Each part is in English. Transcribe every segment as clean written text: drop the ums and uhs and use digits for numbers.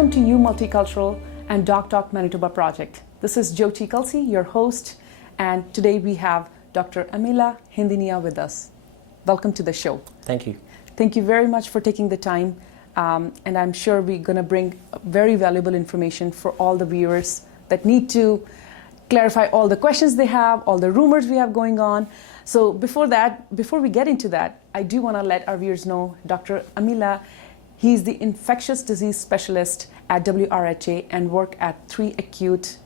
Welcome to you, Multicultural and Doc Talk Manitoba project. This is Jyoti Kalsi, your host, and today we have Dr. Amilla Heendeniya with us. Welcome to the show. Thank you. Thank you very much for taking the time, and I'm sure we're going to bring very valuable information for all the viewers that need to clarify all the questions they have, all the rumors we have going on. So before we get into that, I do want to let our viewers know Dr. Amilla. He's the infectious disease specialist at WRHA and work at 3 acute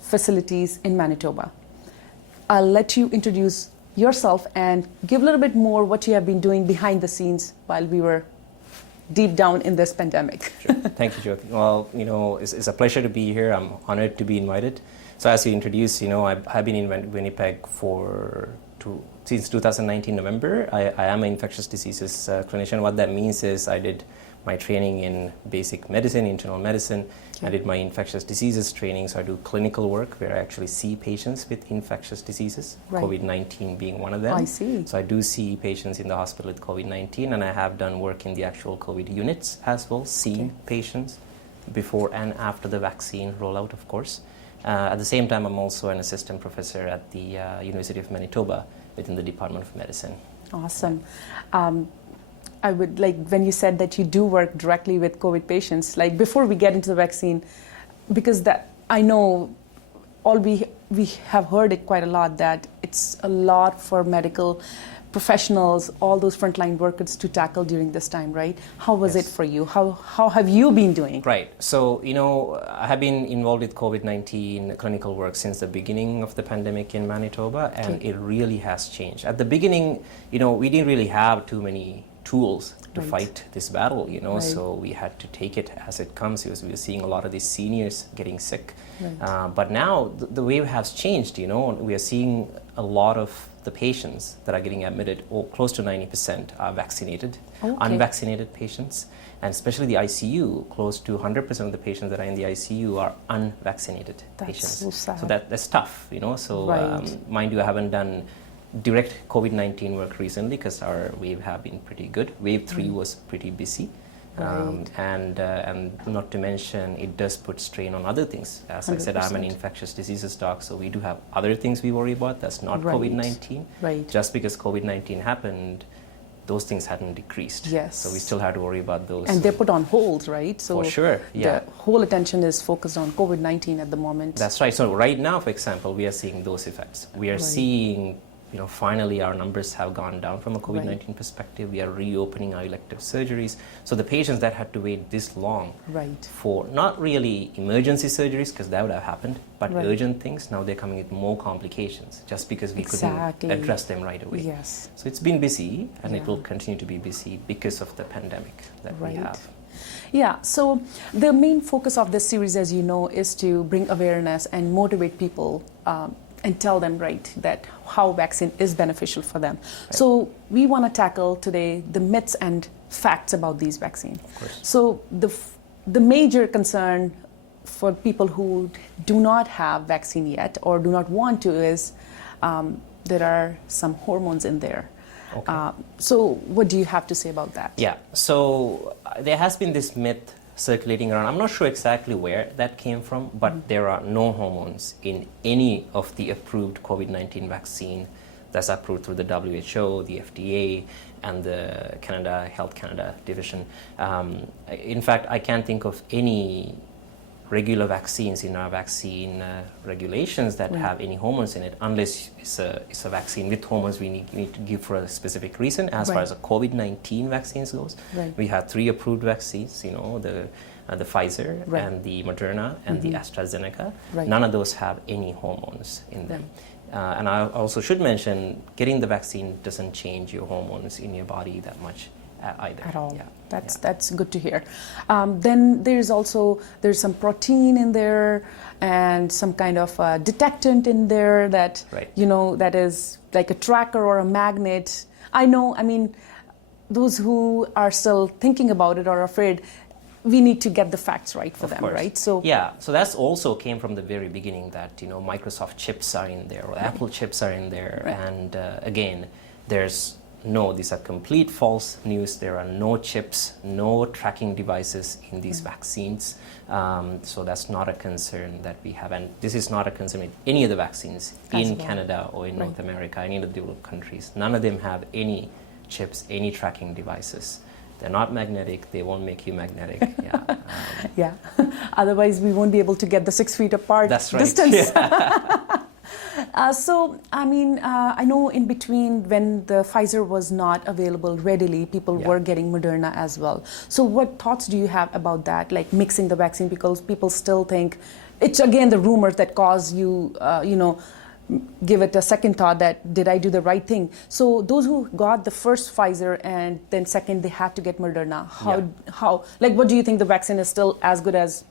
facilities in Manitoba. I'll let you introduce yourself and give a little bit more what you have been doing behind the scenes while we were deep down in this pandemic. Sure. Thank you, Jyoti. Well, it's a pleasure to be here. I'm honored to be invited. So as you introduced, I've been in Winnipeg since 2019 November. I am an infectious diseases clinician. What that means is I did my training in basic medicine, internal medicine. Okay. I did my infectious diseases training, so I do clinical work where I actually see patients with infectious diseases, right. COVID-19 being one of them. I see. So I do see patients in the hospital with COVID-19, and I have done work in the actual COVID units as well, seeing patients before and after the vaccine rollout, of course. At the same time, I'm also an assistant professor at the University of Manitoba within the Department of Medicine. Awesome. I would like when you said that you do work directly with COVID patients, like before we get into the vaccine, because that I know we have heard it quite a lot that it's a lot for medical professionals, all those frontline workers to tackle during this time, right? How was it for you? How have you been doing? Right. So, I have been involved with COVID-19 clinical work since the beginning of the pandemic in Manitoba, and it really has changed. At the beginning, we didn't really have too many tools to fight this battle, so we had to take it as it comes because we were seeing a lot of these seniors getting sick. Right. But now the wave has changed, we are seeing a lot of the patients that are getting admitted, close to 90% are vaccinated, unvaccinated patients, and especially the ICU, close to 100% of the patients that are in the ICU are unvaccinated patients. So sad. So that's tough, so mind you, I haven't done direct COVID-19 work recently because our wave have been pretty good. Wave 3 was pretty busy. And not to mention, it does put strain on other things. As 100%. I said, I'm an infectious diseases doc, so we do have other things we worry about. That's not COVID-19. Right. Just because COVID-19 happened, those things hadn't decreased. Yes. So we still have to worry about those. And they're put on hold, right? So for sure, yeah. The whole attention is focused on COVID-19 at the moment. That's right. So right now, for example, we are seeing those effects. We are seeing finally our numbers have gone down from a COVID-19 perspective. We are reopening our elective surgeries. So the patients that had to wait this long for not really emergency surgeries, because that would have happened, but urgent things, now they're coming with more complications just because we couldn't address them right away. Yes. So it's been busy, and it will continue to be busy because of the pandemic that we have. Yeah, so the main focus of this series, as you know, is to bring awareness and motivate people and tell them that how vaccine is beneficial for them. Right. So we want to tackle today the myths and facts about these vaccines. So the major concern for people who do not have vaccine yet or do not want to is there are some hormones in there. So what do you have to say about that? Yeah, so there has been this myth circulating around. I'm not sure exactly where that came from, but there are no hormones in any of the approved COVID-19 vaccine that's approved through the WHO, the FDA, and the Health Canada division. In fact, I can't think of any regular vaccines in our vaccine regulations that have any hormones in it, unless it's a vaccine with hormones we need to give for a specific reason. As far as the COVID-19 vaccines goes, we have 3 approved vaccines, the Pfizer and the Moderna and the AstraZeneca. None of those have any hormones in them. And I also should mention, getting the vaccine doesn't change your hormones in your body that much either. At all. Yeah. That's good to hear. Then there's some protein in there and some kind of detectant in there that that is like a tracker or a magnet. I mean, those who are still thinking about it or afraid, we need to get the facts right for them, right? So so that's also came from the very beginning that Microsoft chips are in there or Apple chips are in there, and again, there's no, these are complete false news. There are no chips, no tracking devices in these vaccines. So that's not a concern that we have. And this is not a concern with any of the vaccines in Canada or in North America, any of the developed countries. None of them have any chips, any tracking devices. They're not magnetic. They won't make you magnetic. Yeah. Yeah. Otherwise, we won't be able to get the 6 feet apart distance. Yeah. So, I mean, I know in between when the Pfizer was not available readily, people were getting Moderna as well. So what thoughts do you have about that, like mixing the vaccine? Because people still think it's, again, the rumors that cause you, give it a second thought that, did I do the right thing? So those who got the first Pfizer and then second, they had to get Moderna. How, like, what do you think, the vaccine is still as good as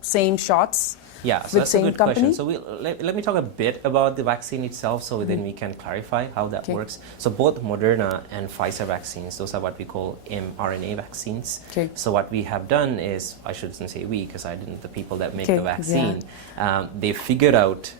same shots? Yeah, so that's a good question. So let me talk a bit about the vaccine itself, so then we can clarify how that works. So both Moderna and Pfizer vaccines, those are what we call mRNA vaccines. So what we have done is, I shouldn't say we, because I didn't, the people that make the vaccine, they figured out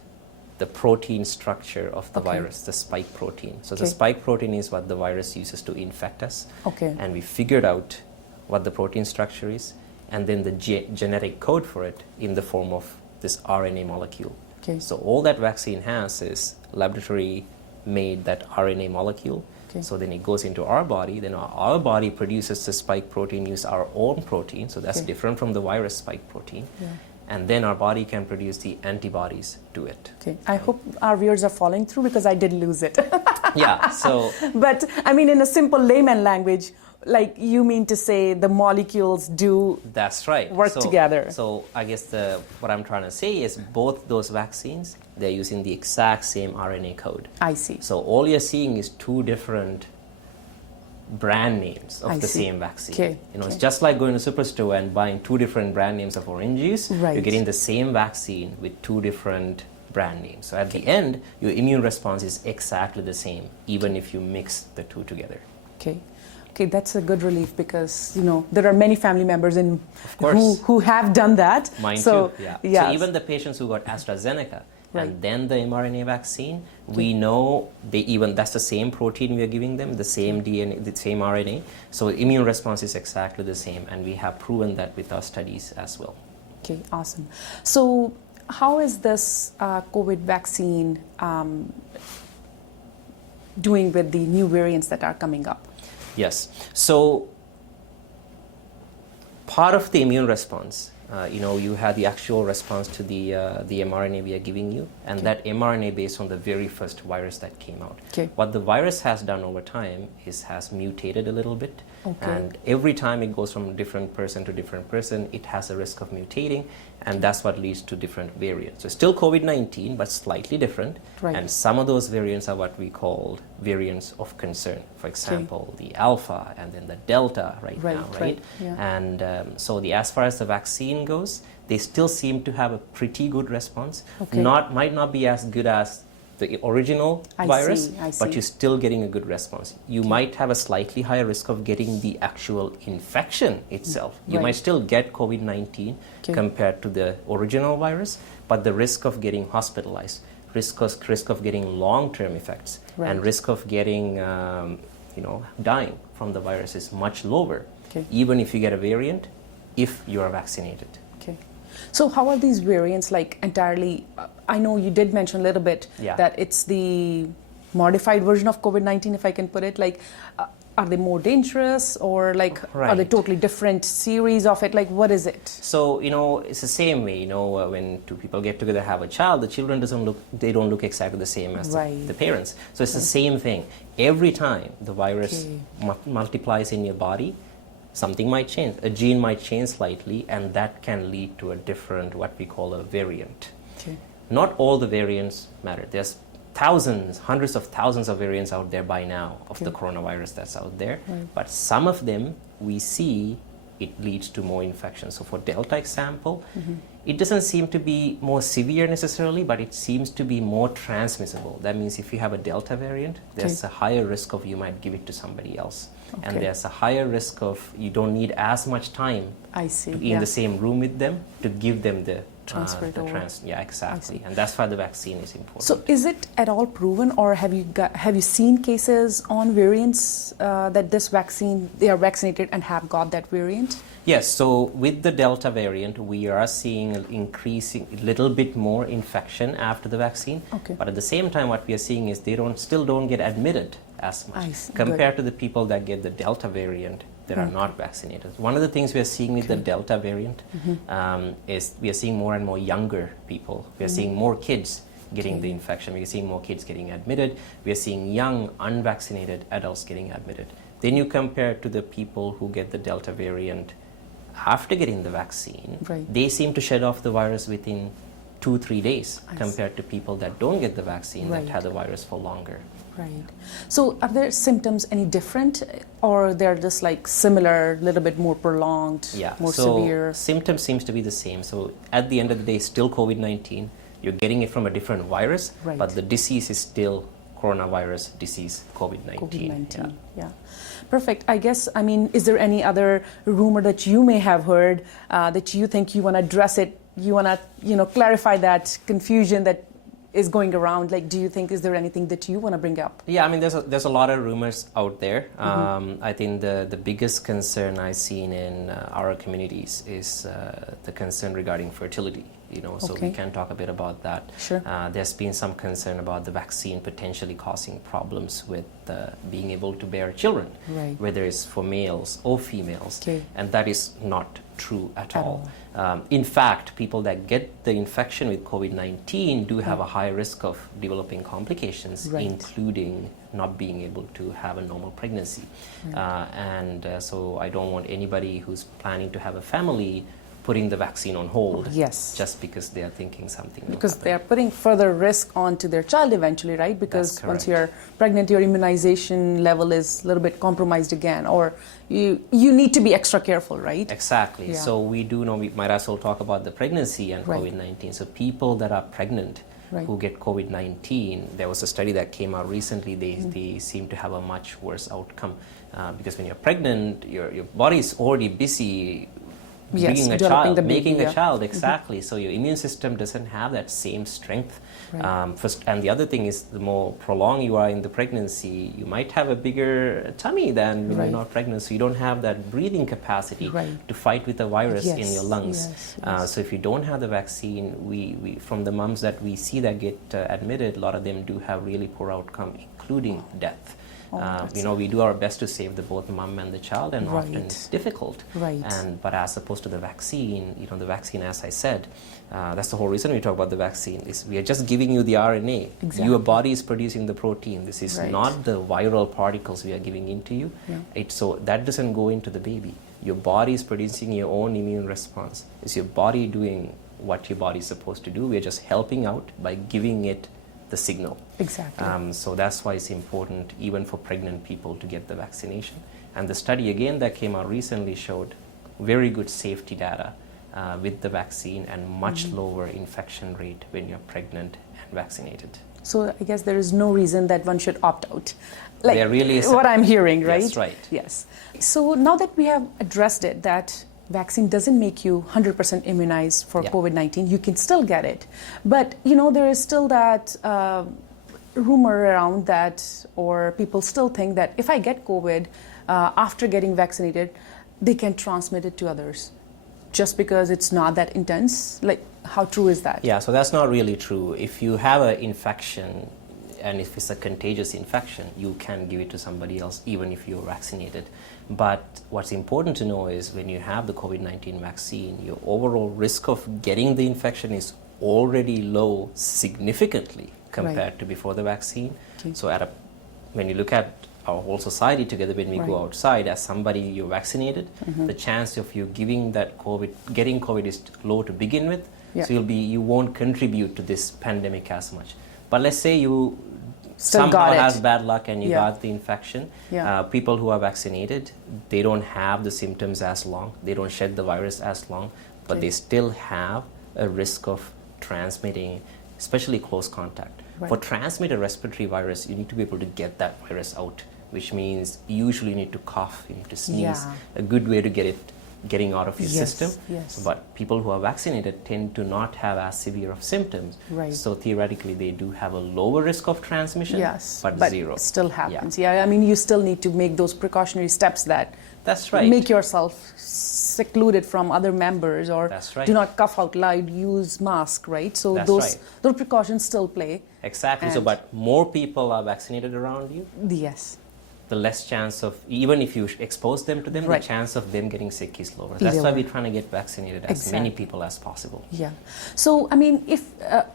the protein structure of the virus, the spike protein. So the spike protein is what the virus uses to infect us. And we figured out what the protein structure is, and then the genetic code for it in the form of this RNA molecule. So all that vaccine has is laboratory made that RNA molecule. So then it goes into our body, then our body produces the spike protein, use our own protein, so that's different from the virus spike protein. And then our body can produce the antibodies to it. I hope our viewers are following through, because I did lose it. So. But I mean, in a simple layman language, like, you mean to say the molecules do work together. So I guess what I'm trying to say is both those vaccines, they're using the exact same RNA code. I see. So all you're seeing is two different brand names of the same vaccine. It's just like going to a superstore and buying two different brand names of orange juice. You're getting the same vaccine with two different brand names. So at the end, your immune response is exactly the same, even if you mix the two together. Okay, that's a good relief, because there are many family members who have done that. Mine too. Yeah. So even the patients who got AstraZeneca and then the mRNA vaccine, we know that's the same protein we are giving them, the same DNA, the same RNA. So immune response is exactly the same, and we have proven that with our studies as well. Okay, awesome. So how is this COVID vaccine doing with the new variants that are coming up? Yes. So part of the immune response, you have the actual response to the mRNA we are giving you, and that mRNA based on the very first virus that came out. What the virus has done over time is has mutated a little bit, and every time it goes from different person to different person, it has a risk of mutating, and that's what leads to different variants. So still COVID-19, but slightly different, and some of those variants are what we call variants of concern. For example, the alpha and then the delta now. And so as far as the vaccine goes, they still seem to have a pretty good response. Might not be as good as the original virus, but you're still getting a good response. You might have a slightly higher risk of getting the actual infection itself. You might still get COVID-19 compared to the original virus, but the risk of getting hospitalized, risk of getting long-term effects, and risk of getting, dying from the virus is much lower, even if you get a variant, if you are vaccinated. So how are these variants, like, entirely? I know you did mention a little bit that it's the modified version of COVID-19, if I can put it. Like, are they more dangerous, or like are they totally different series of it? Like, what is it? So it's the same way. When two people get together, have a child, the children don't look exactly the same as the parents. So it's the same thing. Every time the virus multiplies in your body, something might change. A gene might change slightly, and that can lead to a different, what we call a variant. Not all the variants matter. There's thousands, hundreds of thousands of variants out there by now of the coronavirus that's out there. But some of them we see it leads to more infections. So for Delta example, it doesn't seem to be more severe necessarily, but it seems to be more transmissible. That means if you have a Delta variant, there's a higher risk of you might give it to somebody else. And there's a higher risk of you don't need as much time to be in the same room with them to give them the transfer it over. Yeah, exactly. And that's why the vaccine is important. So is it at all proven, or have you seen cases on variants that this vaccine, they are vaccinated and have got that variant? Yes, so with the Delta variant, we are seeing an increasing little bit more infection after the vaccine. Okay. But at the same time, what we are seeing is they still don't get admitted as much compared to the people that get the Delta variant that are not vaccinated. One of the things we are seeing with the Delta variant is we are seeing more and more younger people. We are seeing more kids getting the infection. We are seeing more kids getting admitted. We are seeing young, unvaccinated adults getting admitted. Then you compare to the people who get the Delta variant after getting the vaccine, they seem to shed off the virus within 2-3 days compared to people that don't get the vaccine that have the virus for longer. Right. So are their symptoms any different, or they're just like similar, a little bit more prolonged, more severe? Symptoms seems to be the same. So at the end of the day, still COVID-19. You're getting it from a different virus, but the disease is still coronavirus disease, COVID-19. Yeah. Perfect. I guess, I mean, is there any other rumor that you may have heard that you think you want to address it? You want to, clarify that confusion that is going around? Like, do you think, is there anything that you want to bring up? Yeah, I mean, there's a lot of rumors out there. I think the biggest concern I've seen in our communities is the concern regarding fertility. So we can talk a bit about that. Sure. There's been some concern about the vaccine potentially causing problems with being able to bear children, whether it's for males or females, and that is not true at all. In fact, people that get the infection with COVID-19 do have a high risk of developing complications, including not being able to have a normal pregnancy. So I don't want anybody who's planning to have a family putting the vaccine on hold just because they are thinking something will happen. They are putting further risk onto their child eventually, right? Because once you're pregnant, your immunization level is a little bit compromised again, or you need to be extra careful, right? Exactly. So we do know, we might as well talk about the pregnancy and COVID-19. So people that are pregnant who get COVID-19, there was a study that came out recently, they seem to have a much worse outcome because when you're pregnant, your body is already busy bringing a child, making a child, so your immune system doesn't have that same strength. And the other thing is, the more prolonged you are in the pregnancy, you might have a bigger tummy than when you're not pregnant, so you don't have that breathing capacity to fight with the virus in your lungs. So if you don't have the vaccine, we from the moms that we see that get admitted, a lot of them do have really poor outcome, including death. We do our best to save both mom and the child, and often it's difficult. But as opposed to the vaccine, the vaccine, as I said, that's the whole reason we talk about the vaccine, is we are just giving you the RNA. Your body is producing the protein. This is not the viral particles we are giving into you. So that doesn't go into the baby. Your body is producing your own immune response. Is your body doing what your body is supposed to do? We are just helping out by giving it the signal. So that's why it's important even for pregnant people to get the vaccination. And the study again that came out recently showed very good safety data with the vaccine and much lower infection rate when you're pregnant and vaccinated. So I guess there is no reason that one should opt out. Like there really is what I'm hearing, right? That's right. Yes. So now that we have addressed it, that vaccine doesn't make you 100% immunized for COVID-19. You can still get it. But, there is still that rumor around that, or people still think that if I get COVID after getting vaccinated, they can transmit it to others just because it's not that intense. Like, how true is that? Yeah, so that's not really true. If you have an infection, and if it's a contagious infection, you can give it to somebody else even if you're vaccinated. But what's important to know is when you have the COVID-19 vaccine, your overall risk of getting the infection is already low significantly compared to before the vaccine. So when you look at our whole society together, when we go outside, as somebody you're vaccinated, the chance of you getting COVID is low to begin with. So you won't contribute to this pandemic as much. But let's say you somehow has bad luck and you got the infection. People who are vaccinated, they don't have the symptoms as long. They don't shed the virus as long, but they still have a risk of transmitting, especially close contact. For transmitted respiratory virus, you need to be able to get that virus out, which means usually you need to cough, you need to sneeze. A good way to get it getting out of your Yes, system. yes. But people who are vaccinated tend to not have as severe of symptoms. Right. So theoretically, they do have a lower risk of transmission, Yes, but zero. it still happens. Yeah, I mean, you still need to make those precautionary steps that That's right. make yourself secluded from other members, or That's right. do not cough out loud, use mask, right? So That's those right. those precautions still play. Exactly. So, And- but more people are vaccinated around you, Yes. the less chance of, even if you expose them to them, Right. the chance of them getting sick is lower. That's why Lower. we're trying to get vaccinated as many Exactly. people as possible. Yeah. So I mean, if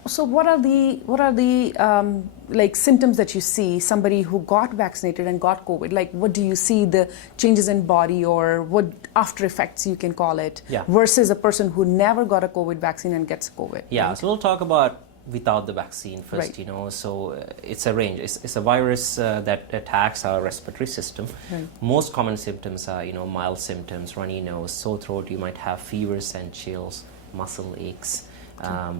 so, what are the like symptoms that you see somebody who got vaccinated and got COVID? Like, what do you see the changes in body, or what after effects you can call it, Yeah. versus a person who never got a COVID vaccine and gets COVID? Yeah, right? so we'll talk about without the vaccine first, Right. you know. So it's a range. It's a virus that attacks our respiratory system. Right. Most common symptoms are, you know, mild symptoms, runny nose, sore throat. You might have fevers and chills, muscle aches.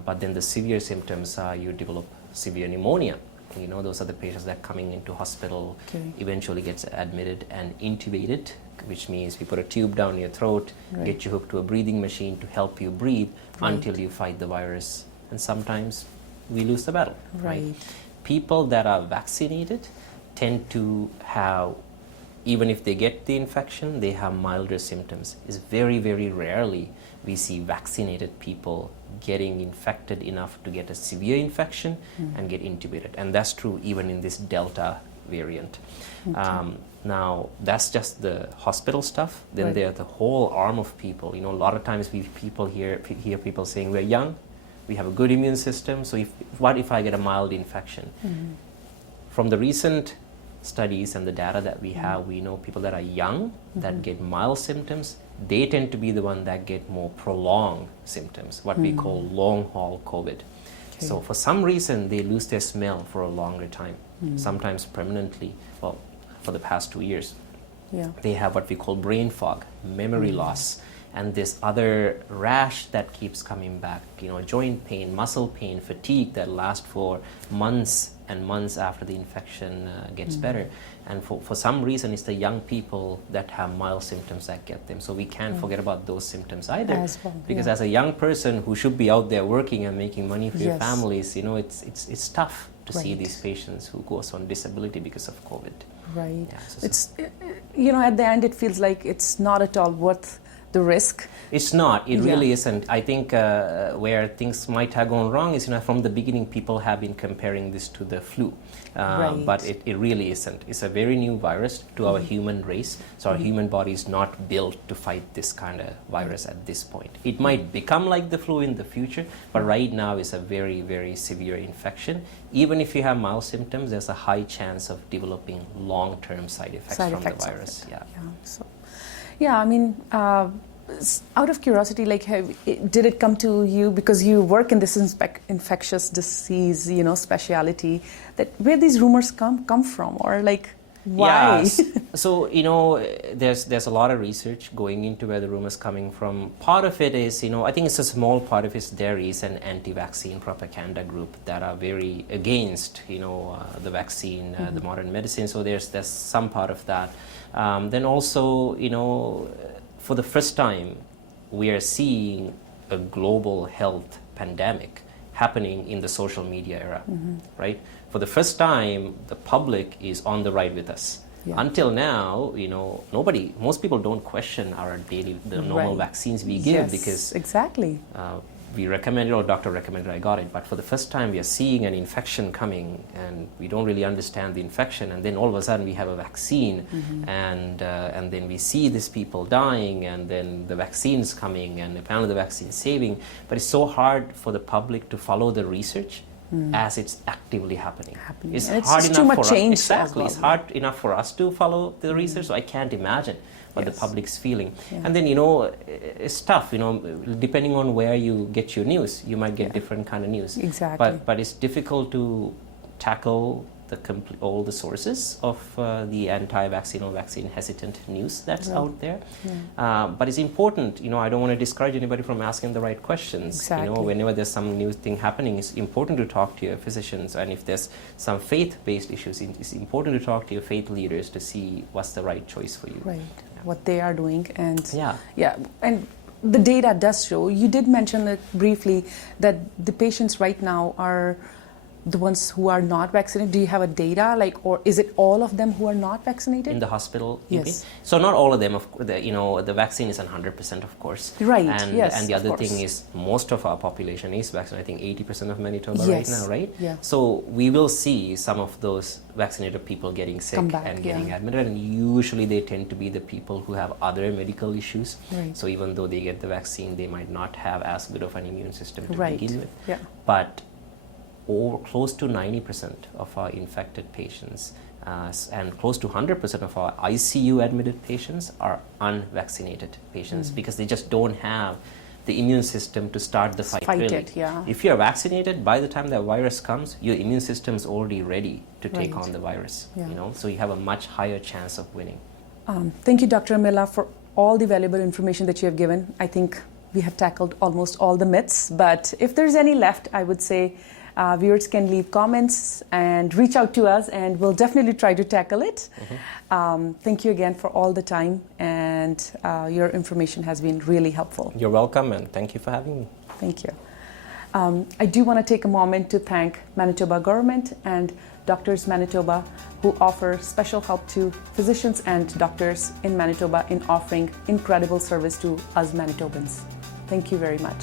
But then the severe symptoms are you develop severe pneumonia. You know, those are the patients that are coming into hospital, Okay. eventually gets admitted and intubated, which means we put a tube down your throat, Right. get you hooked to a breathing machine to help you breathe Right. until you fight the virus. And sometimes we lose the battle. Right. People that are vaccinated tend to have, even if they get the infection, they have milder symptoms. It's very, very rarely we see vaccinated people getting infected enough to get a severe infection and get intubated. And that's true even in this Delta variant. Now, that's just the hospital stuff. Then Right. there's the whole arm of people. You know, a lot of times people hear people saying, we're young, we have a good immune system, so what if I get a mild infection? From the recent studies and the data that we have, we know people that are young that get mild symptoms, they tend to be the one that get more prolonged symptoms, what we call long haul COVID. Okay. So for some reason, they lose their smell for a longer time, sometimes permanently, well, for the past 2 years. Yeah. They have what we call brain fog, memory loss, and this other rash that keeps coming back, you know, joint pain, muscle pain, fatigue that lasts for months and months after the infection gets better. And for some reason, it's the young people that have mild symptoms that get them. So we can't forget about those symptoms either. As well, Because yeah. as a young person who should be out there working and making money for your Yes. families, you know, it's tough to see Right. these patients who goes on disability because of COVID. Right. Yeah, so- It's you know, at the end it feels like it's not at all worth the risk. It's not. It Yeah. really isn't. I think where things might have gone wrong is, you know, from the beginning, people have been comparing this to the flu. Right. But it really isn't. It's a very new virus to our human race. So our human body is not built to fight this kind of virus at this point. It might become like the flu in the future, but right now it's a very, very severe infection. Even if you have mild symptoms, there's a high chance of developing long-term side effects from the of virus. it. Yeah. So, yeah, I mean, out of curiosity, like, did it come to you because you work in this infectious disease, you know, specialty? That where these rumors come from, or like why? Yes. So, you know, there's a lot of research going into where the rumors coming from. Part of it is, you know, I think it's a small part of it. There is an anti-vaccine propaganda group that are very against, you know, the vaccine, the modern medicine. So there's some part of that. Then also, you know, for the first time, we are seeing a global health pandemic happening in the social media era, right? For the first time, the public is on the ride with us. Yeah. Until now, you know, most people don't question the normal Right. vaccines we give Yes, because exactly. we recommended or doctor recommended, I got it. But for the first time, we are seeing an infection coming, and we don't really understand the infection. And then all of a sudden, we have a vaccine, and then we see these people dying, and then the vaccine's coming, and apparently the vaccine's saving. But it's so hard for the public to follow the research as it's actively happening. It's And it's hard just enough too much for us. change as Exactly, well, it's hard enough for us to follow the research. So I can't imagine what the Yes. public's feeling. Yeah. And then, you know, it's tough, you know, depending on where you get your news, you might get Yeah. different kind of news. Exactly. But it's difficult to tackle all the sources of the anti-vaccine or vaccine hesitant news that's Right. out there. Yeah. But it's important, you know, I don't want to discourage anybody from asking the right questions. You know, Exactly. whenever there's some new thing happening, it's important to talk to your physicians. And if there's some faith-based issues, it's important to talk to your faith leaders to see what's the right choice for you. Right. Yeah. what they are doing. And Yeah. and the data does show, you did mention it briefly, that the patients right now are the ones who are not vaccinated. Do you have a data, like, or is it all of them who are not vaccinated? In the hospital, Yes. So not all of them, the vaccine isn't 100%, of course. Right, And, yes, and the of other course. thing is most of our population is vaccinated. I think 80% of Manitoba Yes, right now, right? yeah. So we will see some of those vaccinated people getting sick Come back, and getting yeah. admitted. And usually they tend to be the people who have other medical issues. Right. So even though they get the vaccine, they might not have as good of an immune system to Right, begin with. yeah. But close to 90% of our infected patients and close to 100% of our ICU admitted patients are unvaccinated patients because they just don't have the immune system to start the fight, Fight really. it, yeah. If you're vaccinated, by the time the virus comes, your immune system is already ready to take Right. on the virus, Yeah. so you have a much higher chance of winning. Thank you, Dr. Amilla, for all the valuable information that you have given. I think we have tackled almost all the myths, but if there's any left, I would say viewers can leave comments and reach out to us, and we'll definitely try to tackle it. Thank you again for all the time, and your information has been really helpful. You're welcome, and thank you for having me. Thank you. I do want to take a moment to thank Manitoba government and Doctors Manitoba, who offer special help to physicians and doctors in Manitoba in offering incredible service to us Manitobans. Thank you very much.